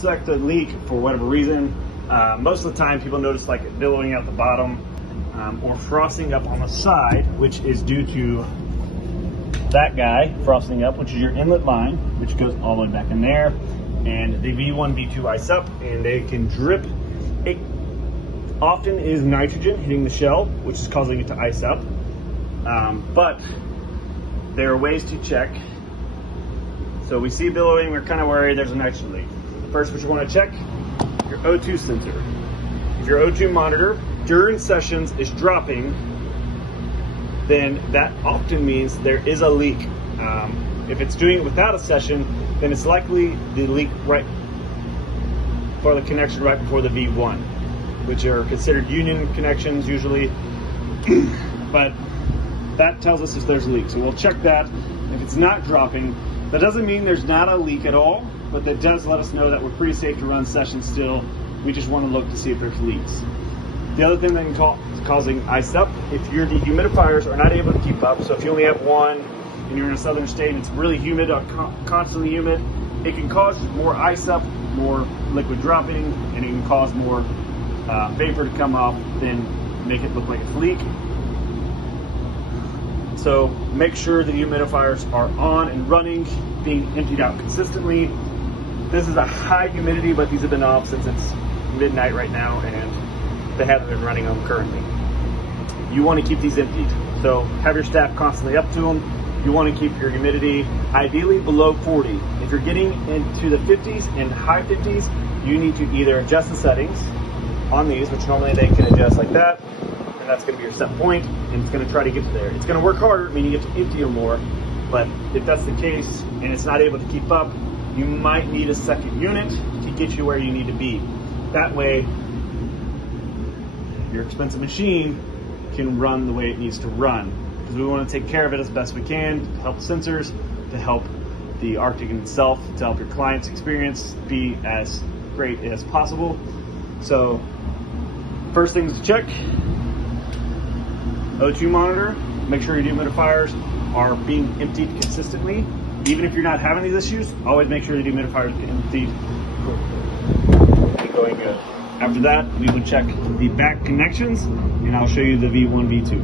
suspect a leak for whatever reason, most of the time people notice like it billowing out the bottom or frosting up on the side, which is due to that guy frosting up, which is your inlet line, which goes all the way back in there. And the V1, V2 ice up, and they can drip. It often is nitrogen hitting the shell, which is causing it to ice up. But there are ways to check. So we see billowing, we're kind of worried there's a nitrogen leak. First, what you want to check, your O2 sensor. If your O2 monitor during sessions is dropping, then that often means there is a leak. If it's doing it without a session, then it's likely the leak right for the connection right before the V1, which are considered union connections usually. But that tells us if there's a leak. So we'll check that. If it's not dropping, that doesn't mean there's not a leak at all, but that does let us know that we're pretty safe to run sessions still. We just want to look to see if there's leaks. The other thing that can causing ice up, if your dehumidifiers are not able to keep up, so if you only have one and you're in a southern state and it's really humid, constantly humid, it can cause more ice up, more liquid dropping, and it can cause more vapor to come off, then make it look like it's leaking. So make sure the humidifiers are on and running, being emptied out consistently. This is a high humidity, but these have been off since it's midnight right now, and they haven't been running them currently. You want to keep these emptied. So have your staff constantly up to them. You want to keep your humidity ideally below 40. If you're getting into the 50s and high 50s, you need to either adjust the settings on these, which normally they can adjust like that, and that's going to be your set point, and it's going to try to get to there. It's going to work harder, meaning you have to empty them more, but if that's the case and it's not able to keep up, you might need a second unit to get you where you need to be. That way, your expensive machine can run the way it needs to run, because we want to take care of it as best we can to help sensors, to help the Arctic in itself, to help your client's experience be as great as possible. So first things to check, O2 monitor, make sure your dehumidifiers are being emptied consistently. Even if you're not having these issues, always make sure the dehumidifier is emptied and going good. After that, we would check the back connections, and I'll show you the V1, V2.